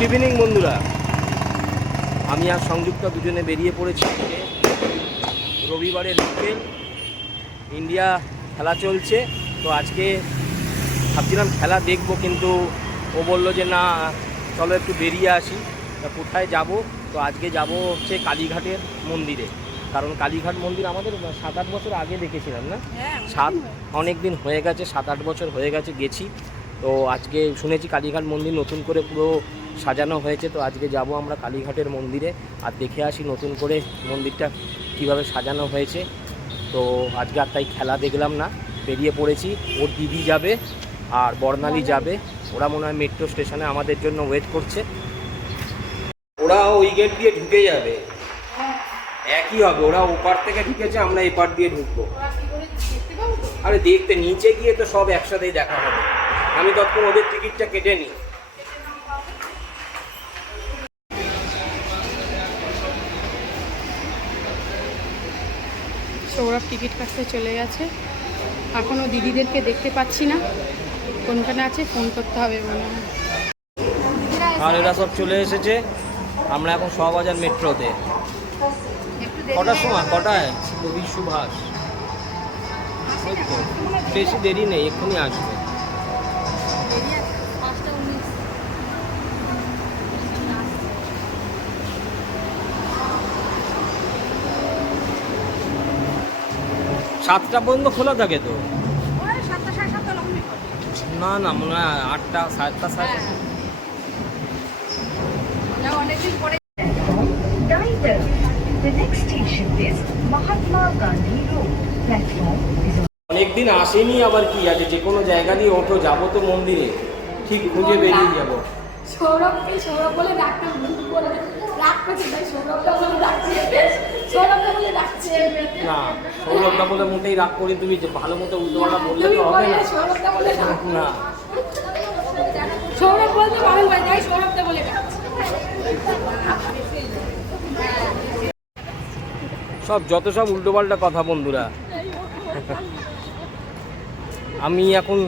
Good evening বন্ধুরা, আমি আর সংযুক্ত দুজনে বেরিয়ে পড়েছি। রবিবারের বিকেল, ইন্ডিয়া খেলা চলছে। তো আজকে ভাবছিলাম খেলা দেখবো, কিন্তু ও বললো যে না চলো একটু বেরিয়ে আসি। তা কোথায় যাব? তো আজকে যাব হচ্ছে কালীঘাটের মন্দিরে, কারণ কালীঘাট মন্দির আমাদের 7-8 বছর আগে দেখেছিলাম না, অনেক দিন হয়ে গেছে, 7-8 বছর হয়ে গেছে গেছি। তো আজকে শুনেছি কালীঘাট মন্দির নতুন করে পুরো সাজানো হয়েছে। তো আজকে যাব আমরা কালীঘাটের মন্দিরে আর দেখে আসি নতুন করে মন্দিরটা কিভাবে সাজানো হয়েছে। তো আজকে আর তাই খেলা দেখলাম না, বেরিয়ে পড়েছি। ওর দিদি যাবে আর বর্ণালী যাবে, ওরা মনে হয় মেট্রো স্টেশনে আমাদের জন্য ওয়েট করছে। ওরা ওই গেট দিয়ে ঢুকে যাবে, একই হবে, ওরা ওপার থেকে ঢুকেছে, আমরা এপার দিয়ে ঢুকবো। আরে দেখতে নিচে গিয়ে তো সব একসাথেই দেখা হবে, আমি তখন ওদের টিকিটটা কেটে নিই। সৌরভ টিকিট কাটতে চলে গেছে, এখনও দিদিদেরকে দেখতে পাচ্ছি না, কোনখানে আছে ফোন করতে হবে মনে হয়। আর এরা সব চলে এসেছে, আমরা এখন শোভাবাজার মেট্রোতে। কটার সময়? কটায়? কবি সুভাষ, ওই তো বেশি দেরি নেই, এক্ষুনি আসবে। সাতটা পর্যন্ত খোলা থাকে তো? না না, মনে হয় 8টা, 7টা, 7টা। অনেকদিন আসেনি, আবার কি আছে, যে কোনো জায়গা দিয়ে ওঠো, যাবো তো মন্দিরে, ঠিক খুঁজে বেরিয়ে যাবো। সৌরভ বলে ডাকতাম, না, সৌরভটা বলে মোটেই রাগ করি, তুমি যে ভালো মতো উল্টোপাল্টা বললে তো হবে না। না, সৌরভ বলতে পারেন ভাই, তাই সৌরভটা বলে সব যত সব উল্টোপাল্টা কথা বন্ধুরা। আমি এখন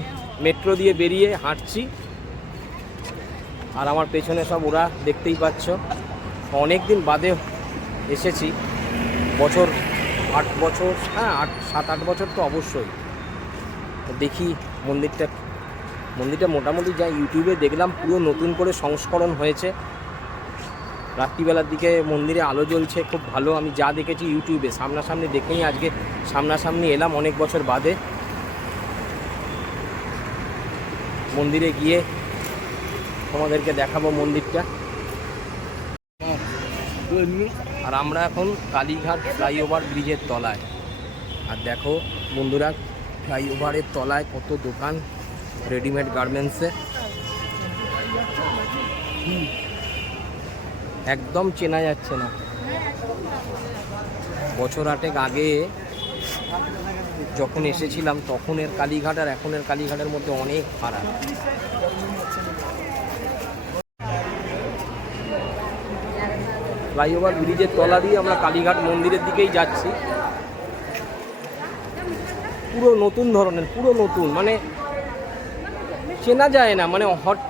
মেট্রো দিয়ে বেরিয়ে হাঁটছি, আর আমার পেছনে সব ওরা দেখতেই পাচ্ছ। অনেক দিন বাদে এসেছি, বছর 8 বছর, হ্যাঁ 7-8 বছর তো অবশ্যই। দেখি মন্দিরটা মোটামুটি যা ইউটিউবে দেখলাম পুরো নতুন করে সংস্করণ হয়েছে। রাত্রিবেলার দিকে মন্দিরে আলো জ্বলছে, খুব ভালো। আমি যা দেখেছি ইউটিউবে, সামনাসামনি দেখেই আজকে সামনাসামনি এলাম অনেক বছর বাদে। মন্দিরে গিয়ে তোমাদেরকে দেখাবো মন্দিরটা। আর আমরা এখন কালীঘাট ফ্লাইওভার ব্রিজের তলায়। আর দেখো বন্ধুরা, ফ্লাইওভারের তলায় কত দোকান রেডিমেড গার্মেন্টসে, একদম চেনা যাচ্ছে না। বছর 8 আগে যখন এসেছিলাম তখনের কালীঘাট আর এখনের কালীঘাটের মধ্যে অনেক ফারাক। ফ্লাইওভার ব্রিজের তলা দিয়ে আমরা কালীঘাট মন্দিরের দিকেই যাচ্ছি। পুরো নতুন ধরনের, পুরো নতুন, মানে চেনা যায় না,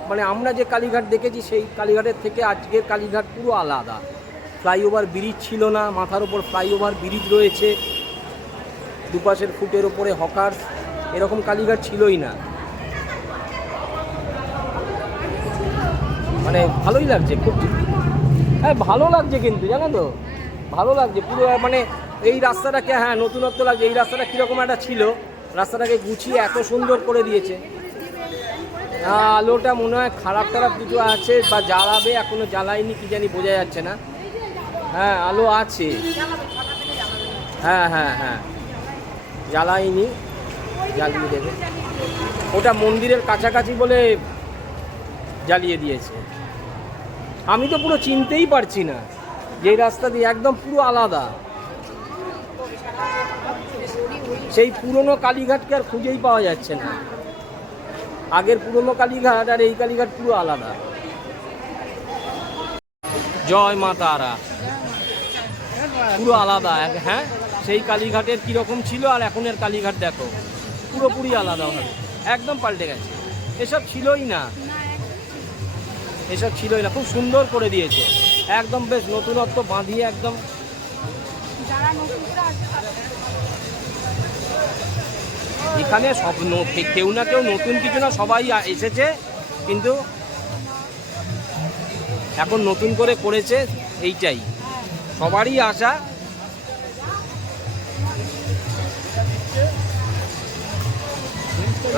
মানে আমরা যে কালীঘাট দেখেছি সেই কালীঘাটের থেকে আজকের কালীঘাট পুরো আলাদা। ফ্লাইওভার ব্রিজ ছিল না, মাথার ওপর ফ্লাইওভার ব্রিজ রয়েছে, দুপাশের ফুটের ওপরে হকার্স, এরকম কালীঘাট ছিলই না। মানে ভালোই লাগছে, খুব, হ্যাঁ ভালো লাগছে, কিন্তু জানো তো ভালো লাগছে পুরো। মানে এই রাস্তাটাকে, হ্যাঁ নতুনত্ব লাগছে। এই রাস্তাটা কীরকম একটা ছিল, রাস্তাটাকে গুছিয়ে এত সুন্দর করে দিয়েছে। আলোটা মনে হয় খারাপ কিছু আছে, বা জ্বালাবে, এখনো জ্বালায়নি, কি জানি বোঝা যাচ্ছে না। হ্যাঁ আলো আছে, হ্যাঁ হ্যাঁ হ্যাঁ জ্বালায়নি, জ্বালিয়ে দেবে। ওটা মন্দিরের কাছাকাছি বলে জ্বালিয়ে দিয়েছে। আমি তো পুরো চিনতেই পারছি না যে রাস্তা দিয়ে, একদম পুরো আলাদা। সেই পুরনো কালীঘাটকে আর খুঁজেই পাওয়া যাচ্ছে না। আগের পুরনো কালীঘাট আর এই কালীঘাট পুরো আলাদা। জয় মা তারা, পুরো আলাদা। হ্যাঁ, সেই কালীঘাটের কীরকম ছিল আর এখনের কালীঘাট দেখো, পুরোপুরি আলাদা হবে, একদম পাল্টে গেছে। এসব ছিলই না, এসব ছিলই না, খুব সুন্দর করে দিয়েছে, একদম বেশ নতুনত্ব বাঁধিয়ে একদম। যারা নতুন করে আসবে এখানে সব কেউ না কেউ নতুন কিছু না, সবাই এসেছে, কিন্তু এখন নতুন করে করেছে এইটাই সবারই আশা।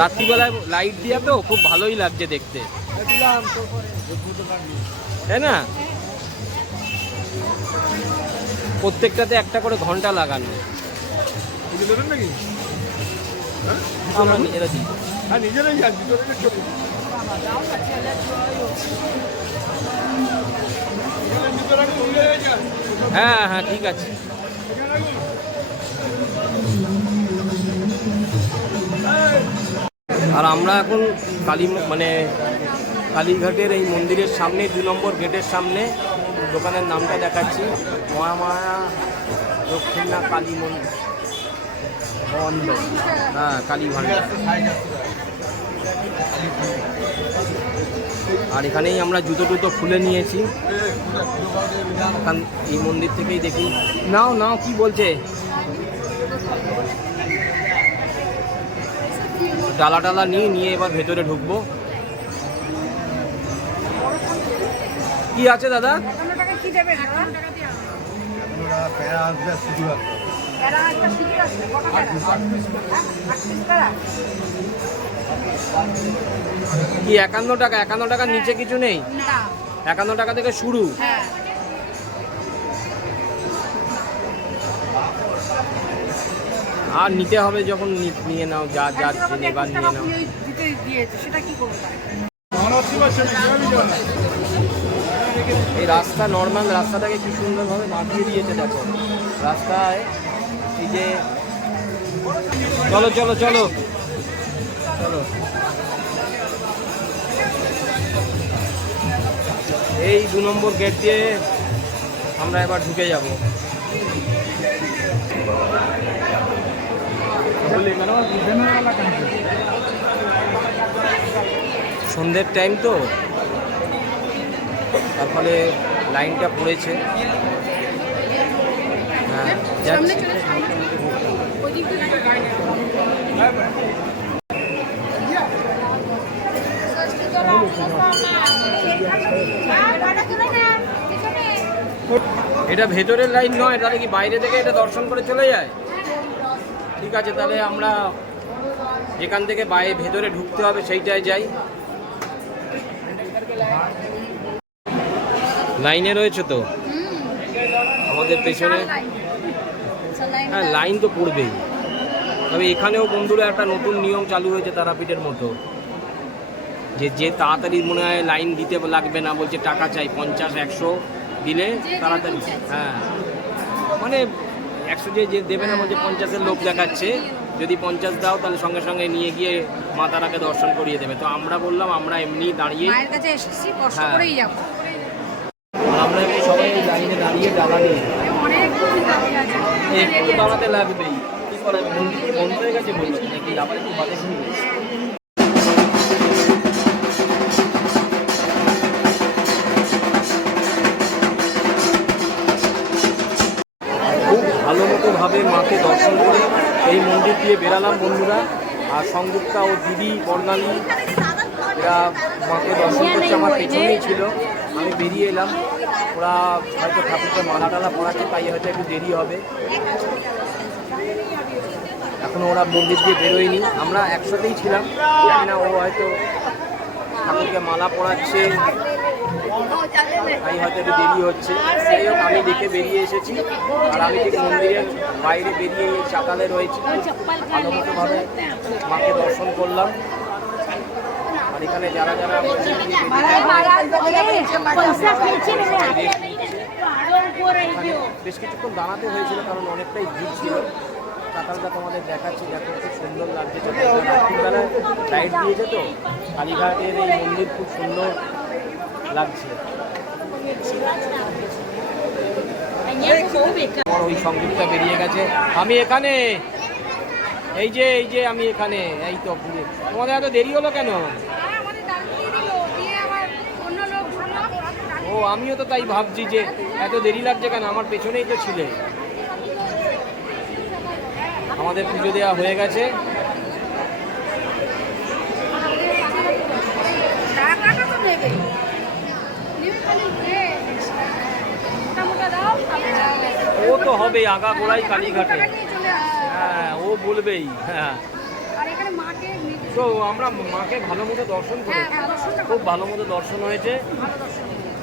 রাত্রিবেলায় লাইট দিয়ে তো খুব ভালোই লাগছে দেখতে, তাই না? প্রত্যেকটাতে একটা করে ঘন্টা লাগানো। নাকি আমরা নিজেরা দিই। হ্যাঁ নিজেরাই যাচ্ছি। হ্যাঁ হ্যাঁ ঠিক আছে। আর আমরা এখন কালীঘাটের এই মন্দিরের সামনে 2 নম্বর গেটের সামনে দোকানের নামটা দেখাচ্ছি, মহামায়া দক্ষিণা কালী মন্দির, হ্যাঁ কালী ভান্ডার। আর এখানেই আমরা জুতো টুতো খুলে নিয়েছি, এই মন্দির থেকেই দেখি। নাও নাও, কি বলছে? ডালা টালা নিয়ে এবার ভেতরে ঢুকবো। কি আছে দাদা? কি দেবে? কি 51 টাকা? 51 টাকার নিচে কিছু নেই? 51 টাকা থেকে শুরু। আর নিতে হবে যখন নিয়ে নাও, যা যা নেবার নিয়ে নাও। এই রাস্তা, নর্মাল রাস্তাটাকে কি সুন্দরভাবে বাঁধিয়ে দিয়েছে দেখো। রাস্তায় এই যে চলো চলো চলো চলো, এই 2 নম্বর গেট দিয়ে আমরা এবার ঢুকে যাব। সন্ধ্যের টাইম তো, তার ফলে লাইনটা পড়েছে। হ্যাঁ যাচ্ছি। এটা ভেতরের লাইন নয়, তাহলে কি বাইরে থেকে এটা দর্শন করে চলে যায়? ঠিক আছে, তাহলে আমরা যেখান থেকে ভেতরে ঢুকতে হবে সেইটায় যাই। লাইনে রয়েছে তো আমাদের পেছনে। হ্যাঁ লাইন তো পড়বেই, তবে এখানেও বন্ধুরা একটা নতুন নিয়ম চালু হয়েছে তারাপীঠের মতো, যে তাড়াতাড়ি মনে হয় লাইন দিতে লাগবে না, বলছে টাকা চাই 50-100 দিলে তাড়াতাড়ি। হ্যাঁ মানে 100 যে দেবে না, বলছে 50-এর লোক দেখাচ্ছে, যদি 50 দাও তাহলে সঙ্গে সঙ্গে নিয়ে গিয়ে মা তারাকে দর্শন করিয়ে দেবে। তো আমরা বললাম আমরা এমনি দাঁড়িয়ে আমরা সবাই লাইনে দাঁড়িয়ে ডালা নিই, একটু দাঁড়াতে লাগবেই। কি করা, মন্দির কি বন্ধ হয়ে গেছে বললো নাকি আবার একটু বাদে শুনবে? খুব ভালো মতোভাবে মাকে দর্শন করে এই মন্দির দিয়ে বেরালাম বন্ধুরা। আর সংযুক্তা ও দিদি বর্ণালী এরা মাকে দর্শন করছে, আমার পেছনেই ছিল। আমি বেরিয়ে এলাম, ওরা হয়তো ঠাকুরকে মালা টালা পড়াচ্ছে, তাই হয়তো একটু দেরি হবে। এখনও ওরা মন্দির দিয়ে বেরোয়নি, আমরা একসাথেই ছিলাম, জানি না ও হয়তো ঠাকুরকে মালা পড়াচ্ছে, তাই হয়তো একটু দেরি হচ্ছে। যাই হোক, আমি দেখে বেরিয়ে এসেছি। আর আমি ঠিক মন্দিরের বাইরে বেরিয়ে চাতালে রয়েছি, ভালো মতোভাবে মাকে দর্শন করলাম। আর এখানে যারা যারা বেশ কিছুক্ষণ দাঁড়াতে হয়েছিল, কারণ অনেকটাই ভিড় ছিল। চাতালটা তোমাদের দেখাচ্ছি, দেখো খুব সুন্দর লাগছে। রাত্রিবেলায় লাইট দিয়েছে তো, কালীঘাটের এই মন্দির খুব সুন্দর লাগছে। ওই সংযুক্তা বেরিয়ে গেছে, আমি এখানে, এই যে আমি এখানে। এই তো তোমাদের এত দেরি হলো কেন? ও আমিও তো তাই ভাবছি যে এত দেরি লাগছে কেন, আমার পেছনেই তো ছিলে। আমাদের পুজো দেওয়া হয়ে গেছে। ও তো হবে আগা গোড়াই কালীঘাটে, হ্যাঁ ও বলবেই। হ্যাঁ তো আমরা মাকে ভালো মতো দর্শন করি, খুব ভালো মতো দর্শন হয়েছে।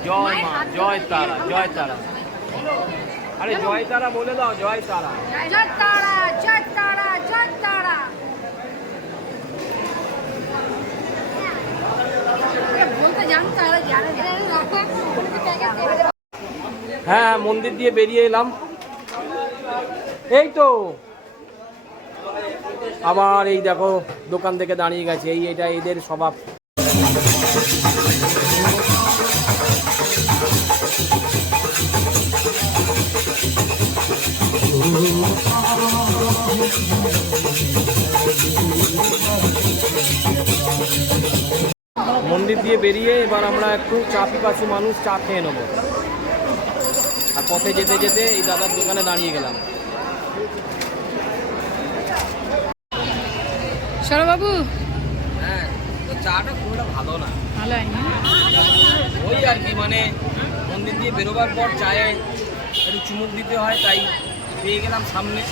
জয় মা, জয় তারা, জয় তারা। আরে জয় তারা বলে দাও, জয় তারা। জয় তারা, জয় তারা, জয় তারা। বলতে জানতো আর জানে না। হ্যাঁ মন্দির দিয়ে বেরিয়ে এলাম, এই তো আবার এই দেখো দোকান থেকে দাঁড়িয়ে গেছে। এটা এদের স্বভাব। মন্দির দিয়ে বেরিয়ে এবার আমরা একটু চা পিপাসু মানুষ, চা খেয়ে নেবো। আর পথে যেতে যেতে এই দাদার দোকানে দাঁড়িয়ে গেলাম। সরবাবু, হ্যাঁ তো চাটা খুব একটা ভালো না, ভালো হয়নি। ওই আর কি, মানে মন্দির দিয়ে বেরোবার পর চায়ে একটু চুমুক দিতে হয়, তাই পেয়ে গেলাম সামনে।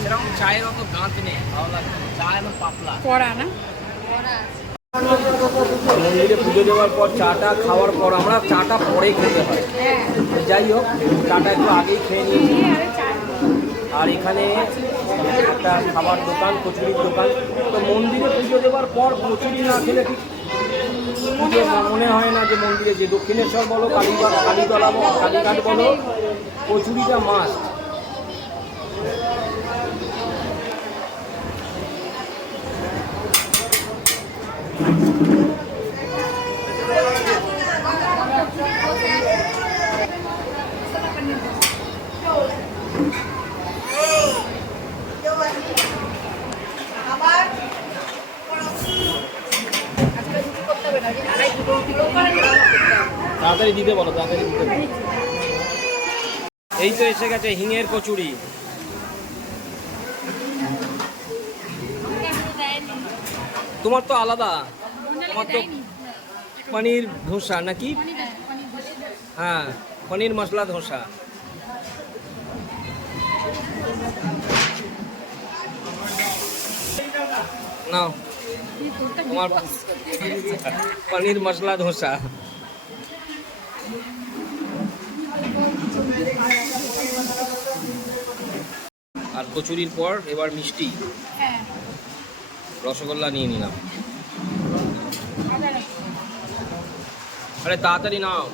সেরকম চায়ের অত গাঁত নেই, ভালো লাগে চা এখন পাতলা পড়া না। মন্দিরে পুজো দেওয়ার পর চাটা খাওয়ার পর আমরা চাটা পরে খেতে হয়। যাই হোক চাটা একটু আগেই খেয়ে নিয়েছি। আর এখানে একটা খাবার দোকান, কচুরির দোকান। তো মন্দিরে পুজো দেওয়ার পর কচুরি না খেলে ঠিক পুজো মনে হয় না যে মন্দিরে, যে দক্ষিণেশ্বর বলো, কালীতলা বলো, কালীঘাট বলো, কচুরিটা মাস্ট। তাড়াতাড়ি দিতে বলো, তাড়াতাড়ি দিতে বলো। এই তো এসে গেছে হিঙের কচুরি। তোমার তো আলাদা, তোমার তো পনির ধোসা নাকি? হ্যাঁ পনির মশলা ধোসা। নাও তোমার পনির মশলা ধোসা। আর কচুরির পর এবার মিষ্টি, রসগোল্লা নিয়ে নিলাম। আরে তাড়াতাড়ি নাও,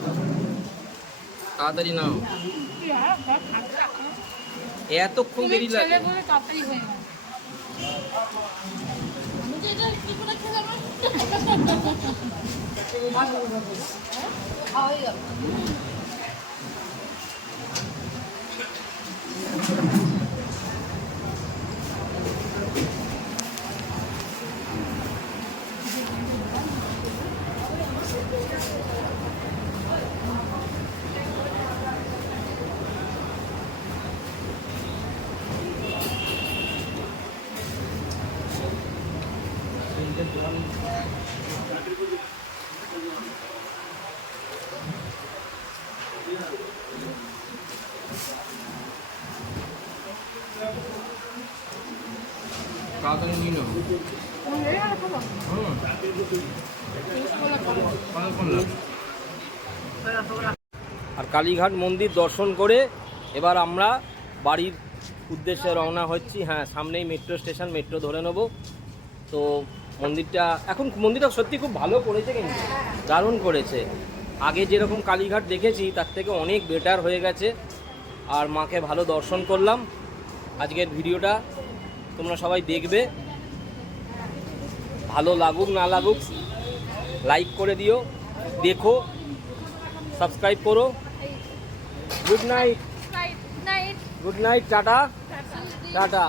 তাড়াতাড়ি নাও, এতক্ষণ দেরি লাগে। তাড়াতাড়ি নিয়ে নাও। আর কালীঘাট মন্দির দর্শন করে এবার আমরা বাড়ির উদ্দেশ্যে রওনা হচ্ছি। হ্যাঁ সামনেই মেট্রো স্টেশন, মেট্রো ধরে নেব। তো মন্দিরটা সত্যি খুব ভালো করেছে, কিন্তু দারুণ করেছে। আগে যেরকম কালীঘাট দেখেছি তার থেকে অনেক বেটার হয়ে গেছে। আর মাকে ভালো দর্শন করলাম। আজকের ভিডিওটা তোমরা সবাই দেখবে, ভালো লাগুক না লাগুক লাইক করে দিও, দেখো, সাবস্ক্রাইব করো। Good night, good night, tata tata.